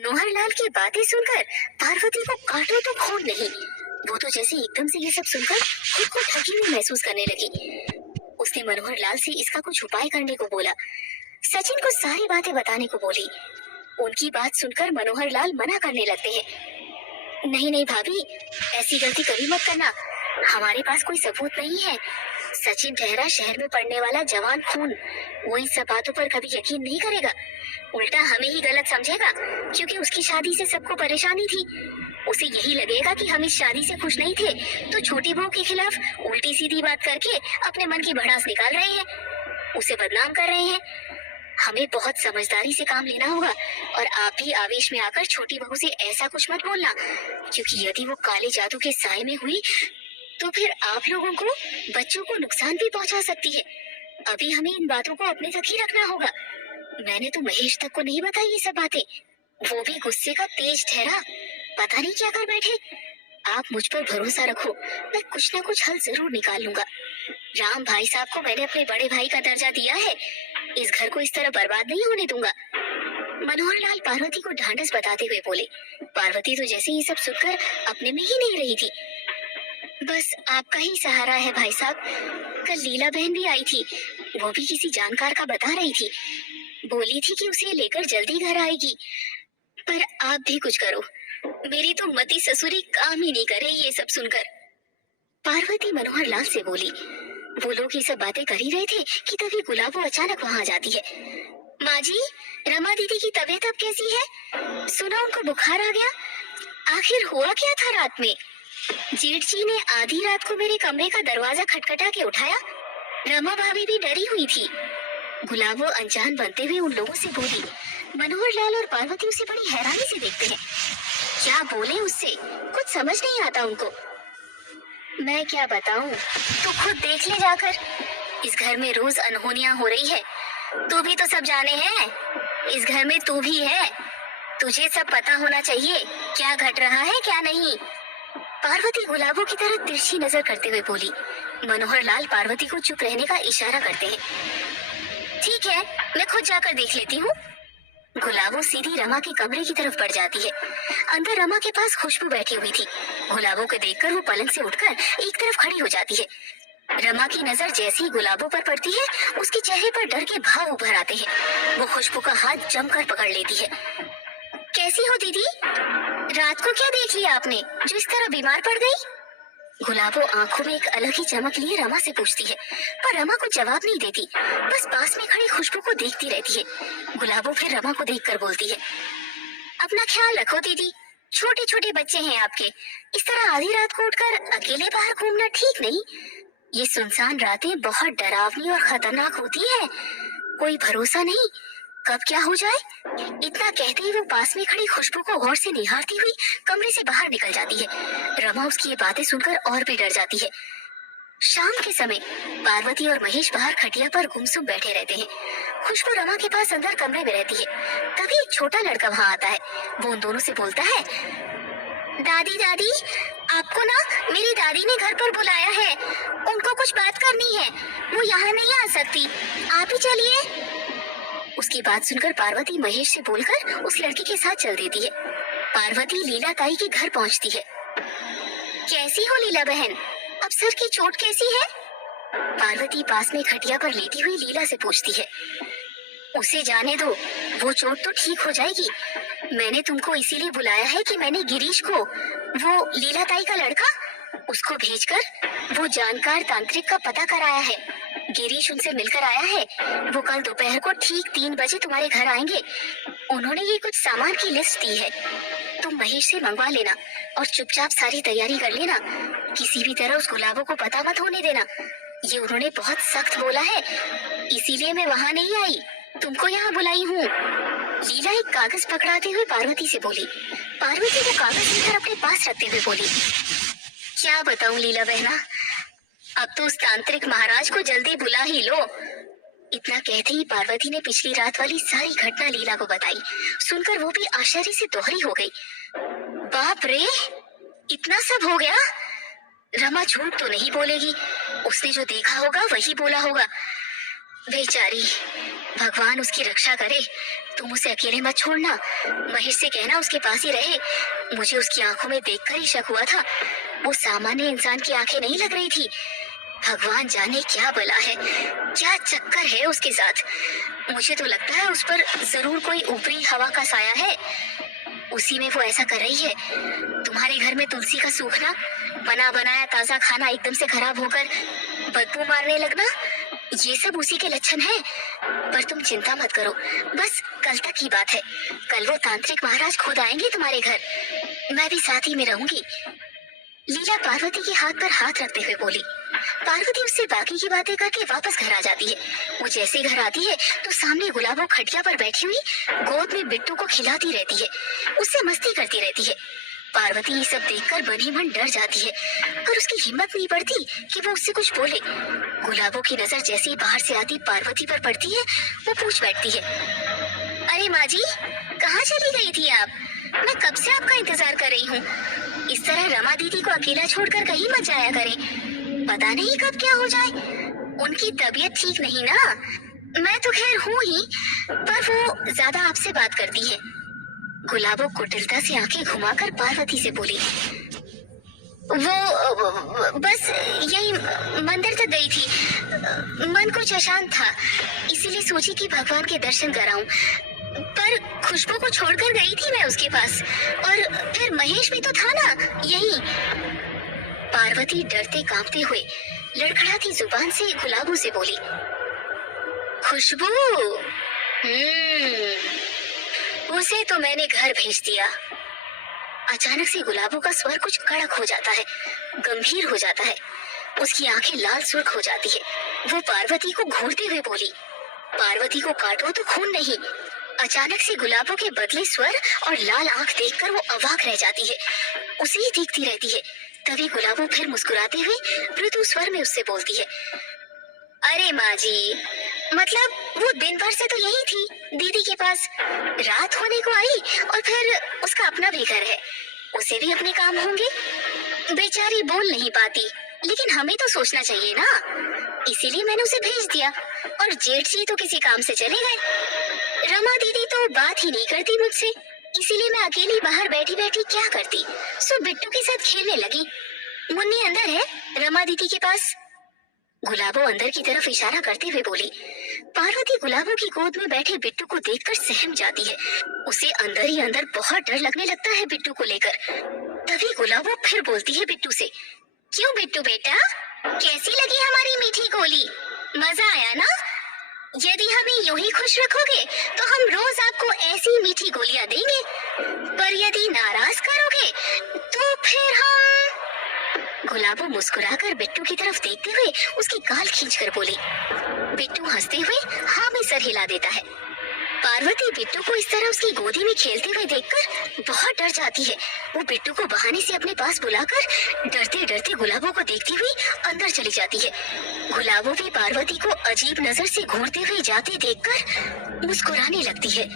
मनोहर लाल की बातें सुनकर पार्वती को काटो तो खून नहीं। वो तो जैसे एकदम से ये सब सुनकर खुद को ठगी हुई महसूस करने लगी। उसने मनोहर लाल से इसका कुछ उपाय करने को बोला। सचिन को सारी बातें बताने को बोली। उनकी बात सुनकर मनोहर लाल मना करने लगते हैं। नहीं नहीं भाभी, ऐसी गलती कभी मत करना। हमारे पास कोई सबूत नहीं है। सचिन ठहरा शहर में पढ़ने वाला जवान खून, वो इन सब बातों पर कभी यकीन नहीं करेगा। उल्टा हमें ही गलत समझेगा, क्योंकि उसकी शादी से सबको परेशानी थी। उसे यही लगेगा कि हम इस शादी से खुश नहीं थे, तो छोटी बहू के खिलाफ उल्टी सीधी बात करके अपने मन की भड़ास निकाल रहे हैं, उसे बदनाम कर रहे हैं। हमें बहुत समझदारी से काम लेना होगा, और आप भी आवेश में आकर छोटी बहू से ऐसा कुछ मत बोलना, क्योंकि यदि वो काले जादू के साए में हुई तो फिर आप लोगों को, बच्चों को नुकसान भी पहुंचा सकती है। अभी हमें इन बातों को अपने तक ही रखना होगा। मैंने तो महेश तक को नहीं बताई ये सब बातें। वो भी गुस्से का तेज ठहरा, पता नहीं क्या कर बैठे। आप मुझ पर भरोसा रखो, मैं कुछ न कुछ हल जरूर निकाल लूंगा। राम भाई साहब को मैंने अपने बड़े भाई का दर्जा दिया है, इस घर को इस तरह बर्बाद नहीं होने दूंगा। मनोहर लाल पार्वती को ढांढस बताते हुए बोले। पार्वती तो जैसे ये सब सुनकर अपने में ही नहीं रही थी। बस आपका ही सहारा है भाई साहब। कल लीला बहन भी आई थी, वो भी किसी जानकार का बता रही थी। बोली थी कि उसे लेकर जल्दी घर आएगी। पर आप भी कुछ करो, मेरी तो मती ससुरी काम ही नहीं करे ये सब सुनकर। पार्वती मनोहर लाल से बोली। वो लोग ये सब बातें कर ही रहे थे कि तभी गुलाबो अचानक वहां जाती है। माँ जी, रमा दीदी की तबीयत अब कैसी है? सुना उनको बुखार आ गया। आखिर हुआ क्या था रात में? जेठ जी ने आधी रात को मेरे कमरे का दरवाजा खटखटा के उठाया। रमा भाभी भी डरी हुई थी। गुलाबो अनजान बनते हुए उन लोगों से बोली। मनोहर लाल और पार्वती उसे बड़ी हैरानी से देखते हैं। क्या बोले उससे, कुछ समझ नहीं आता उनको। मैं क्या बताऊं, तू खुद देख ले जाकर। इस घर में रोज अनहोनियां हो रही है, तू भी तो सब जाने हैं। इस घर में तू भी है, तुझे सब पता होना चाहिए क्या घट रहा है क्या नहीं। पार्वती गुलाबों की तरह तिरछी नजर करते हुए बोली। मनोहर लाल पार्वती को चुप रहने का इशारा करते हैं। ठीक है, मैं खुद जाकर देख लेती हूँ। गुलाबो सीधी रमा के कमरे की तरफ बढ़ जाती है। अंदर रमा के पास खुशबू बैठी हुई थी। गुलाबो को देखकर वो पलंग से उठकर एक तरफ खड़ी हो जाती है। रमा की नजर जैसे ही गुलाबो पर पड़ती है, उसके चेहरे पर डर के भाव उभर आते हैं। वो खुशबू का हाथ जमकर पकड़ लेती है। कैसी हो दीदी? रात को क्या देख लिया आपने जो इस तरह बीमार पड़ गई? गुलाबो आंखों में एक अलग ही चमक लिए रमा से पूछती है, पर रमा को जवाब नहीं देती, बस पास में खड़ी खुशबू को देखती रहती है। गुलाबो फिर रमा को देखकर बोलती है। अपना ख्याल रखो दीदी, छोटे छोटे बच्चे हैं आपके, इस तरह आधी रात को उठकर अकेले बाहर घूमना ठीक नहीं। ये सुनसान रातें बहुत डरावनी और खतरनाक होती है, कोई भरोसा नहीं कब क्या हो जाए। इतना कहते ही वो पास में खड़ी खुशबू को गौर से निहारती हुई कमरे से बाहर निकल जाती है। रमा उसकी ये बातें सुनकर और भी डर जाती है। शाम के समय पार्वती और महेश बाहर खटिया पर गुमसुम बैठे रहते हैं। खुशबू रमा के पास अंदर कमरे में रहती है। तभी एक छोटा लड़का वहां आता है। वो उन दोनों से बोलता है। दादी दादी, आपको ना मेरी दादी ने घर पर बुलाया है, उनको कुछ बात करनी है, वो यहाँ नहीं आ सकती, आप ही चलिए। उसकी बात सुनकर पार्वती महेश से बोलकर उस लड़की के साथ चल देती है। पार्वती लीला ताई के घर पहुंचती है। कैसी हो लीला बहन, अब सर की चोट कैसी है? पार्वती पास में खटिया पर लेटी हुई लीला से पूछती है। उसे जाने दो, वो चोट तो ठीक हो जाएगी। मैंने तुमको इसीलिए बुलाया है कि मैंने गिरीश को, वो लीला ताई का लड़का, उसको भेजकर वो जानकार तांत्रिक का पता कराया है। गिरीश उनसे मिलकर आया है। वो कल दोपहर को ठीक 3 बजे तुम्हारे घर आएंगे। उन्होंने ये कुछ सामान की लिस्ट दी है, तुम महेश से मंगवा लेना और चुपचाप सारी तैयारी कर लेना। किसी भी तरह उस गुलाबो को पता मत होने देना, ये उन्होंने बहुत सख्त बोला है, इसीलिए मैं वहाँ नहीं आई, तुमको यहाँ बुलाई हूँ। लीला एक कागज पकड़ाते हुए पार्वती से बोली। पार्वती वो कागज लेकर अपने पास रखते हुए बोली। क्या बताऊं लीला बहना, अब तो उस तांत्रिक महाराज को जल्दी बुला ही लो। इतना कहते ही पार्वती ने पिछली रात वाली सारी घटना लीला को बताई। सुनकर वो भी आश्चर्य से दोहरी हो गई। बाप रे, इतना सब हो गया? रमा झूठ तो नहीं बोलेगी, उसने जो देखा होगा वही बोला होगा। बेचारी, भगवान उसकी रक्षा करे। तुम उसे अकेले मत छोड़ना। महेश से कहना उसके पास ही रहे। मुझे उसकी आंखों में देखकर ही शक हुआ था। वो सामान्य इंसान की आंखें नहीं लग रही थी। भगवान जाने क्या बला है, क्या चक्कर है उसके साथ। मुझे तो लगता है उस पर जरूर कोई ऊपरी हवा का साया है, उसी में वो ऐसा कर रही है। तुम्हारे घर में तुलसी का सूखना, बना बनाया ताजा खाना एकदम से खराब होकर बदबू मारने लगना, ये सब उसी के लक्षण हैं। पर तुम चिंता मत करो, बस कल तक की बात है। कल वो तांत्रिक महाराज खुद आएंगे तुम्हारे घर, मैं भी साथ ही में रहूंगी। लीला पार्वती के हाथ पर हाथ रखते हुए बोली। पार्वती उससे बाकी की बातें करके वापस घर आ जाती है। वो जैसे घर आती है तो सामने गुलाबो खटिया पर बैठी हुई गोद में बिट्टू को खिलाती रहती है, उससे मस्ती करती रहती है। पार्वती ये सब देखकर बनी मन डर जाती है, पर उसकी हिम्मत नहीं पड़ती कि वो उससे कुछ बोले। गुलाबो की नजर जैसे ही बाहर से आती पार्वती पर पड़ती है, वो पूछ बैठती है, अरे माँ जी, कहाँ चली गई थी आप? मैं कब से आपका इंतजार कर रही हूँ। इस तरह रमा दीदी को अकेला छोड़कर कहीं मत जाया करें, पता नहीं कब क्या हो जाए। उनकी तबीयत ठीक नहीं ना। मैं तो खैर हूँ ही, पर वो ज्यादा आपसे बात करती है। गुलाबो कुटिलता से आंखें घुमाकर पार्वती से बोली, वो बस यही मंदिर तक गई थी। मन कुछ अशांत था, इसीलिए सोची कि भगवान के दर्शन कराऊं। पर खुशबू को छोड़कर गई थी मैं उसके पास, और फिर महेश भी तो था ना यही। पार्वती डरते कांपते हुए लड़खड़ाती जुबान से गुलाबो से बोली, खुशबू, उसे तो मैंने घर भेज दिया। अचानक से गुलाबो का स्वर कुछ कड़क हो जाता है, गंभीर हो जाता है। उसकी आंखें लाल सुर्ख हो जाती है। वो पार्वती को घूरते हुए बोली, पार्वती को काटो तो खून नहीं। अचानक से गुलाबो के बदले स्वर और लाल आंख देखकर वो अवाक रह जाती है, उसे ही देखती रहती है। तभी गुलाबो फिर मुस्कुराते हुए मृदु स्वर में उससे बोलती है, अरे माँ जी, मतलब वो दिन भर से तो यही थी दीदी के पास, रात होने को आई और फिर उसका अपना भी घर है, उसे भी अपने काम होंगे। बेचारी बोल नहीं पाती, लेकिन हमें तो सोचना चाहिए ना, इसीलिए मैंने उसे भेज दिया। और जेठ जी तो किसी काम से चले गए। रमा दीदी तो बात ही नहीं करती मुझसे, इसीलिए मैं अकेली बाहर बैठी बैठी क्या करती, सो बिट्टू के साथ खेलने लगी। मुन्नी अंदर है रमा दीदी के पास। गुलाबो अंदर की तरफ इशारा करते हुए बोली। पार्वती गुलाबो की गोद में बैठे बिट्टू को देखकर सहम जाती है। उसे अंदर ही अंदर बहुत डर लगने लगता है बिट्टू को लेकर। तभी गुलाबो फिर बोलती है बिट्टू से, क्यों बिट्टू बेटा, कैसी लगी हमारी मीठी गोली? मजा आया ना? यदि हमें यूं ही खुश रखोगे तो हम रोज आपको ऐसी मीठी गोलियां देंगे, पर यदि नाराज करोगे तो फिर हम। गुलाबो मुस्कुराकर बिट्टू की तरफ देखते हुए उसकी गाल खींचकर बोली। बिट्टू हंसते हुए हाँ में सर हिला देता है। पार्वती बिट्टू को इस तरह उसकी गोदी में खेलते हुए देखकर बहुत डर जाती है। वो बिट्टू को बहाने से अपने पास बुलाकर डरते डरते गुलाबो को देखती हुई अंदर चली जाती है। गुलाबो भी पार्वती को अजीब नजर से घूरते हुए जाते देखकर मुस्कुराने लगती है।